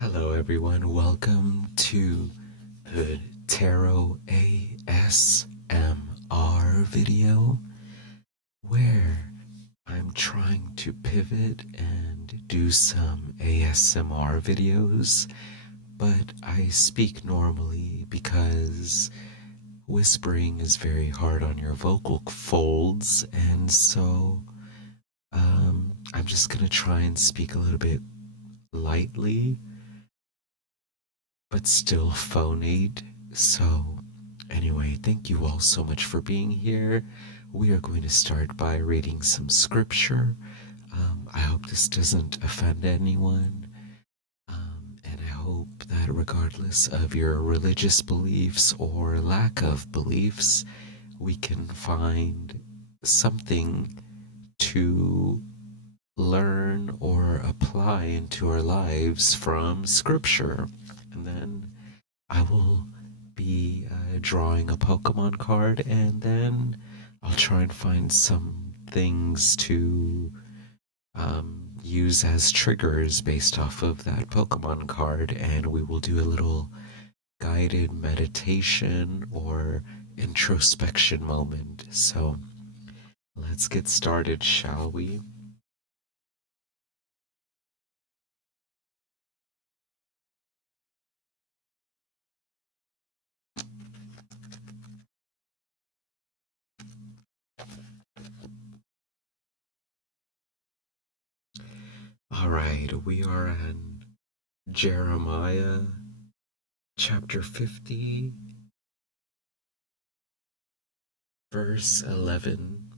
Hello, everyone. Welcome to the Tarot ASMR video where I'm trying to pivot and do some ASMR videos, but I speak normally because whispering is very hard on your vocal folds, and so I'm just gonna try and speak a little bit lightly but still phonate. So, anyway, thank you all so much for being here. We are going to start by reading some scripture. I hope this doesn't offend anyone. And I hope that regardless of your religious beliefs or lack of beliefs, we can find something to learn or apply into our lives from scripture. And then I will be drawing a Pokemon card, and then I'll try and find some things to use as triggers based off of that Pokemon card, and we will do a little guided meditation or introspection moment. So let's get started, shall we? All right, we are in Jeremiah chapter 50, verse 11.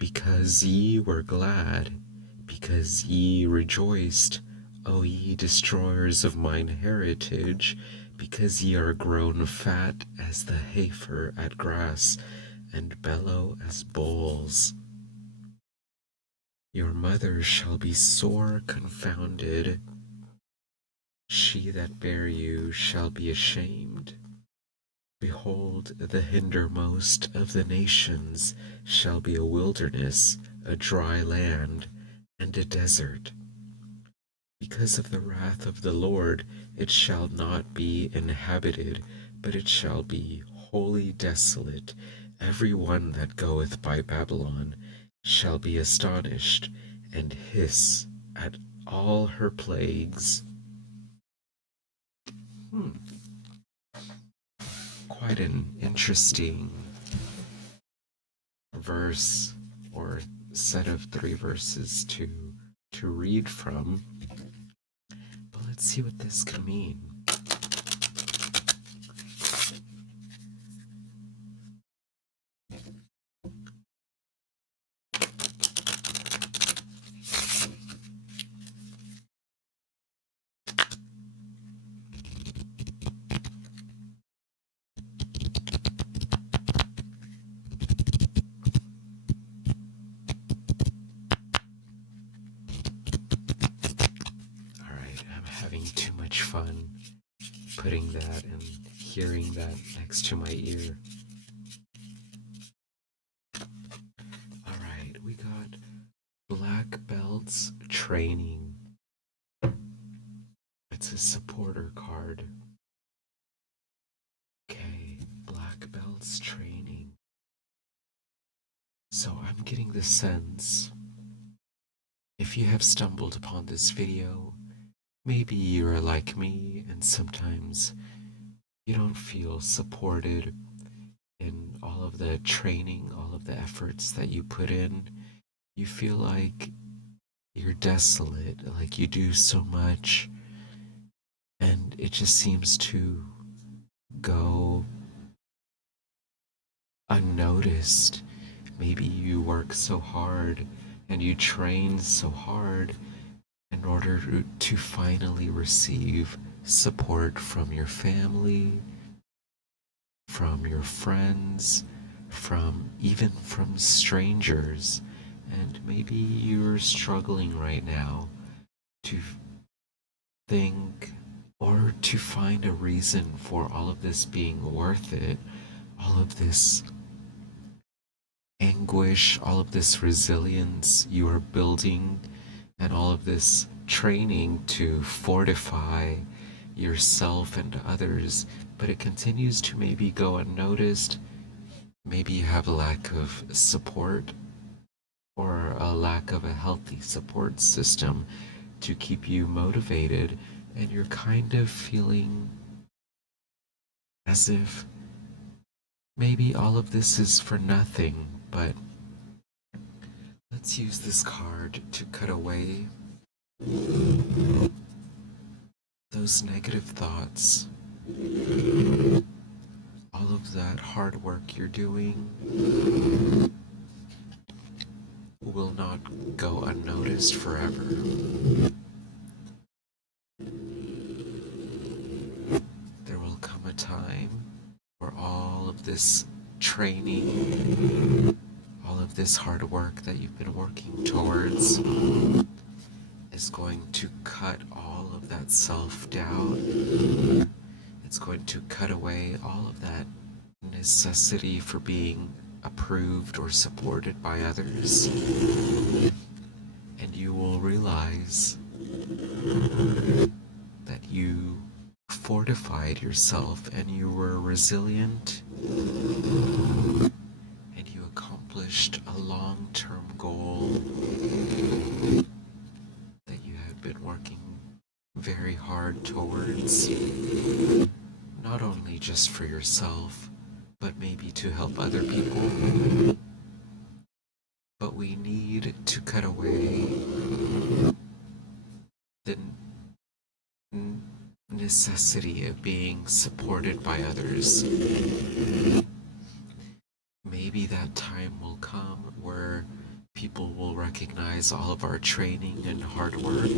Because ye were glad, because ye rejoiced, O ye destroyers of mine heritage, because ye are grown fat as the heifer at grass, and bellow as bulls. Your mother shall be sore confounded, she that bare you shall be ashamed. Behold, the hindermost of the nations shall be a wilderness, a dry land, and a desert. Because of the wrath of the Lord, it shall not be inhabited, but it shall be wholly desolate. Every one that goeth by Babylon shall be astonished, and hiss at all her plagues. Quite an interesting verse or set of three verses to read from. But let's see what this could mean. All right, I'm having too much fun putting that and hearing that next to my ear. All right, we got black belts training. It's a supporter card. Okay, black belts training. So I'm getting the sense, if you have stumbled upon this video, maybe you're like me and sometimes you don't feel supported in all of the training, all of the efforts that you put in. You feel like you're desolate, like you do so much, and it just seems to go unnoticed. Maybe you work so hard and you train so hard in order to finally receive support from your family, from your friends, from even from strangers. And maybe you're struggling right now to think or to find a reason for all of this being worth it, all of this anguish, all of this resilience you are building, and all of this training to fortify yourself and others, but it continues to maybe go unnoticed. Maybe you have a lack of support or a lack of a healthy support system to keep you motivated, and you're kind of feeling as if maybe all of this is for nothing. But let's use this card to cut away those negative thoughts, all of that hard work you're doing will not go unnoticed forever. There will come a time where all of this training, all of this hard work that you've been working towards is going to cut all of that self-doubt. It's going to cut away all of that necessity for being approved or supported by others. And you will realize that you fortified yourself and you were resilient and you accomplished a long-term goal that you had been working very hard towards, not only just for yourself, but maybe to help other people. But we need to cut away the necessity of being supported by others. Maybe that time will come where people will recognize all of our training and hard work.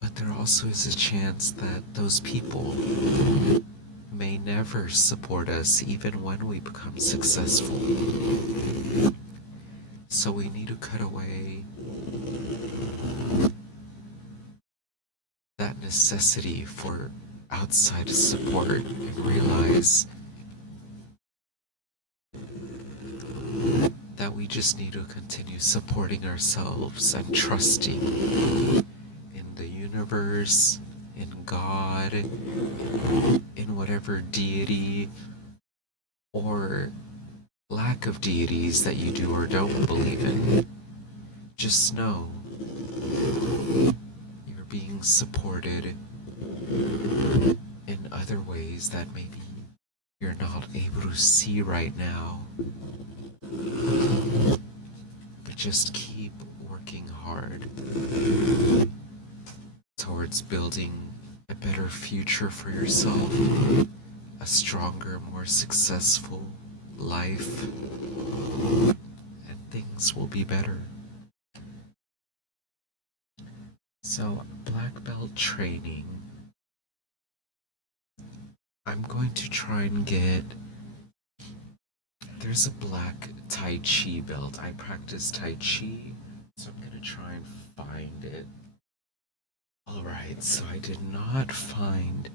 But there also is a chance that those people may never support us even when we become successful. So we need to cut away that necessity for outside support and realize that we just need to continue supporting ourselves and trusting in the universe, in God, in whatever deity or lack of deities that you do or don't believe in. Just know you're being supported in other ways that maybe you're not able to see right now. But just keep working hard towards building a better future for yourself, a stronger, more successful life, and things will be better. So, black belt training, I'm going to try and get, there's a black Tai Chi belt. I practice Tai Chi, so I'm going to try and find it. Alright, so I did not find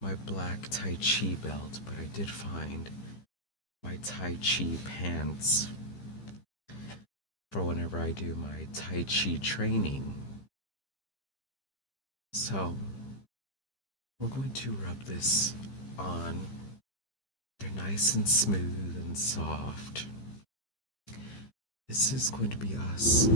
my black Tai Chi belt, but I did find my Tai Chi pants for whenever I do my Tai Chi training. So, we're going to rub this on. They're nice and smooth and soft. This is going to be us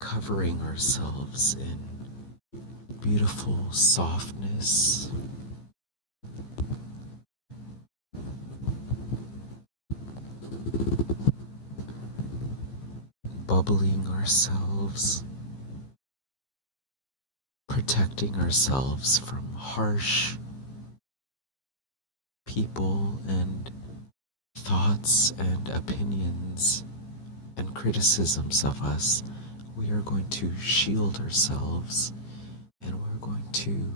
covering ourselves in beautiful softness, bubbling ourselves, protecting ourselves from harsh people and thoughts and opinions and criticisms of us. We are going to shield ourselves and we're going to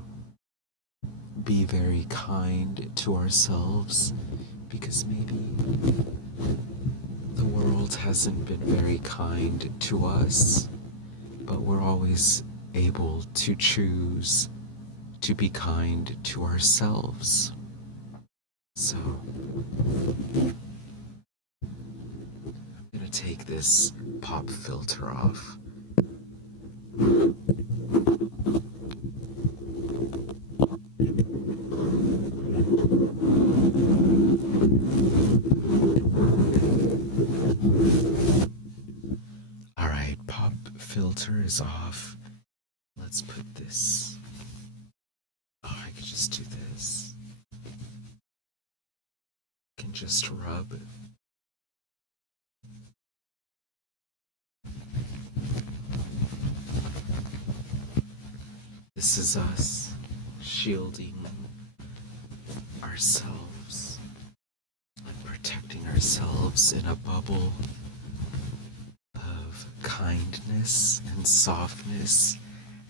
be very kind to ourselves, because maybe the world hasn't been very kind to us, but we're always able to choose to be kind to ourselves. So I'm gonna take this pop filter off. Alright, pop filter is off. Let's put this. Oh, I could just do this. I can just rub. This is us shielding ourselves and protecting ourselves in a bubble of kindness and softness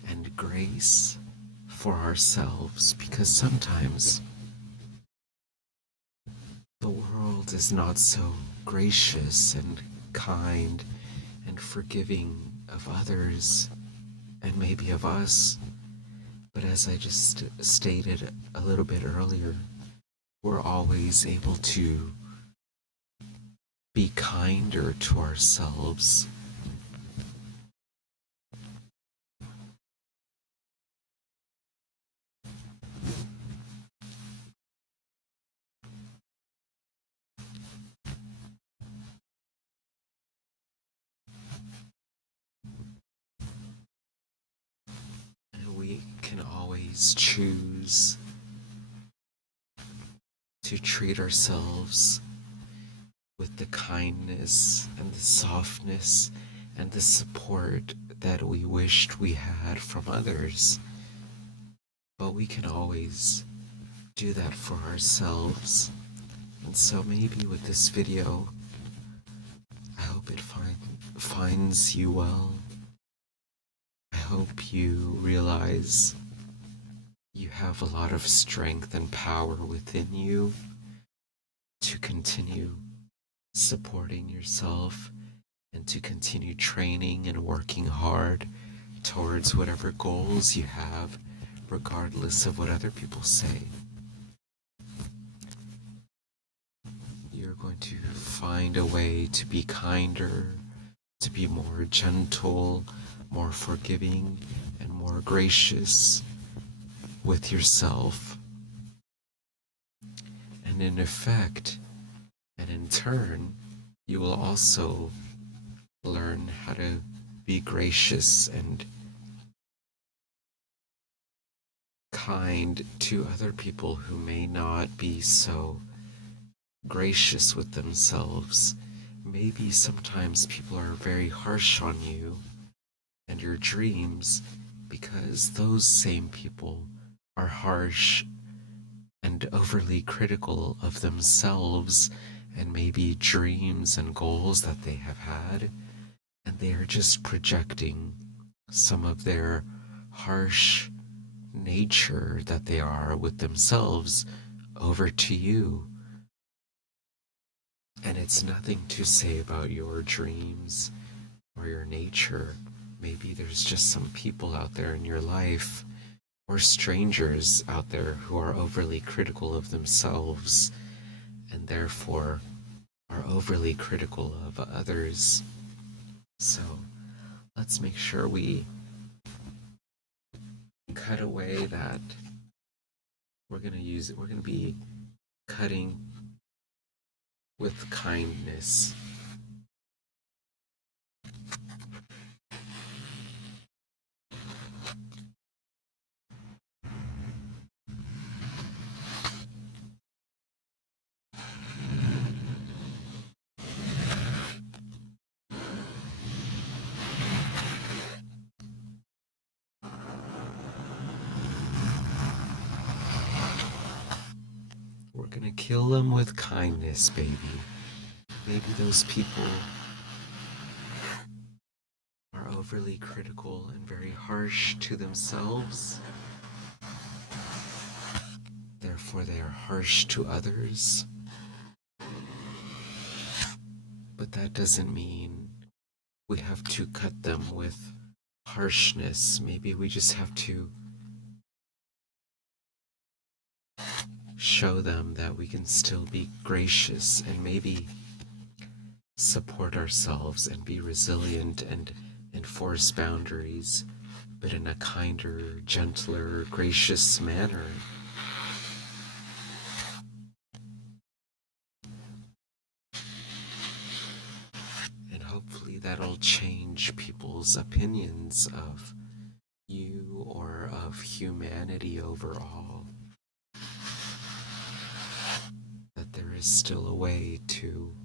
and grace for ourselves, because sometimes the world is not so gracious and kind and forgiving of others and maybe of us. But as I just stated a little bit earlier, we're always able to be kinder to ourselves. And we can always choose to treat ourselves with the kindness and the softness and the support that we wished we had from others. But we can always do that for ourselves. And so maybe with this video, I hope it finds you well. I hope you realize you have a lot of strength and power within you to continue supporting yourself and to continue training and working hard towards whatever goals you have, regardless of what other people say. You're going to find a way to be kinder, to be more gentle, more forgiving, and more gracious with yourself. And in effect, and in turn, you will also learn how to be gracious and kind to other people who may not be so gracious with themselves. Maybe sometimes people are very harsh on you and your dreams because those same people are harsh and overly critical of themselves and maybe dreams and goals that they have had, and they are just projecting some of their harsh nature that they are with themselves over to you. And it's nothing to say about your dreams or your nature. Maybe there's just some people out there in your life or strangers out there who are overly critical of themselves and therefore are overly critical of others. So let's make sure we cut away that. We're going to be cutting with kindness. We're gonna kill them with kindness, baby. Maybe those people are overly critical and very harsh to themselves. Therefore, they are harsh to others. But that doesn't mean we have to cut them with harshness. Maybe we just have to show them that we can still be gracious and maybe support ourselves and be resilient and enforce boundaries, but in a kinder, gentler, gracious manner. And hopefully that'll change people's opinions of you or of humanity overall. That there is still a way to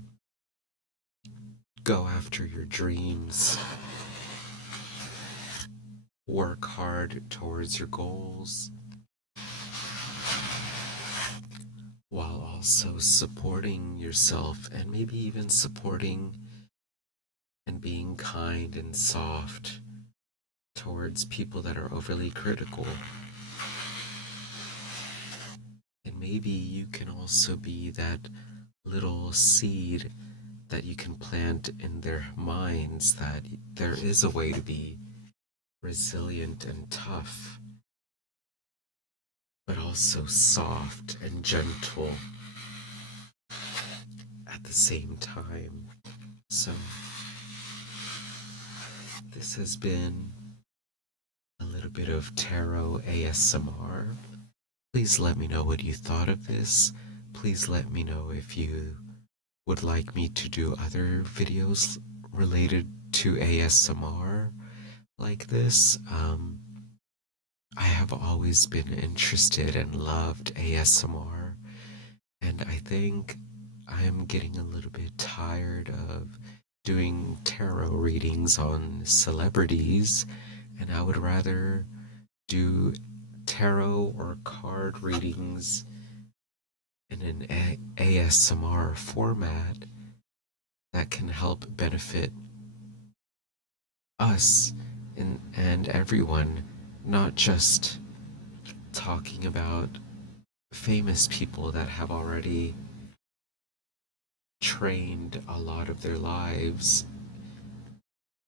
go after your dreams, work hard towards your goals, while also supporting yourself and maybe even supporting and being kind and soft towards people that are overly critical. And maybe you can also be that little seed that you can plant in their minds that there is a way to be resilient and tough, but also soft and gentle at the same time. So, this has been a little bit of tarot ASMR. Please let me know what you thought of this. Please let me know if you would like me to do other videos related to ASMR like this. I have always been interested and loved ASMR, and I think I am getting a little bit tired of doing tarot readings on celebrities, and I would rather do tarot or card readings in an ASMR format that can help benefit us and everyone, not just talking about famous people that have already trained a lot of their lives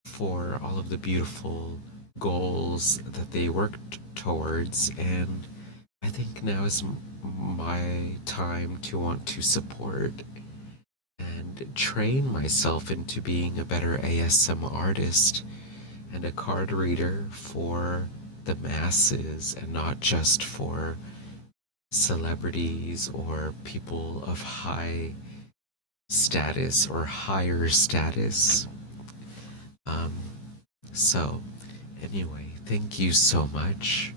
for all of the beautiful goals that they worked towards. And I think now is my time to want to support and train myself into being a better ASM artist and a card reader for the masses and not just for celebrities or people of high status or higher status. So, anyway, thank you so much,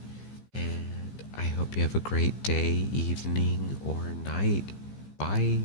and I hope you have a great day, evening, or night. Bye.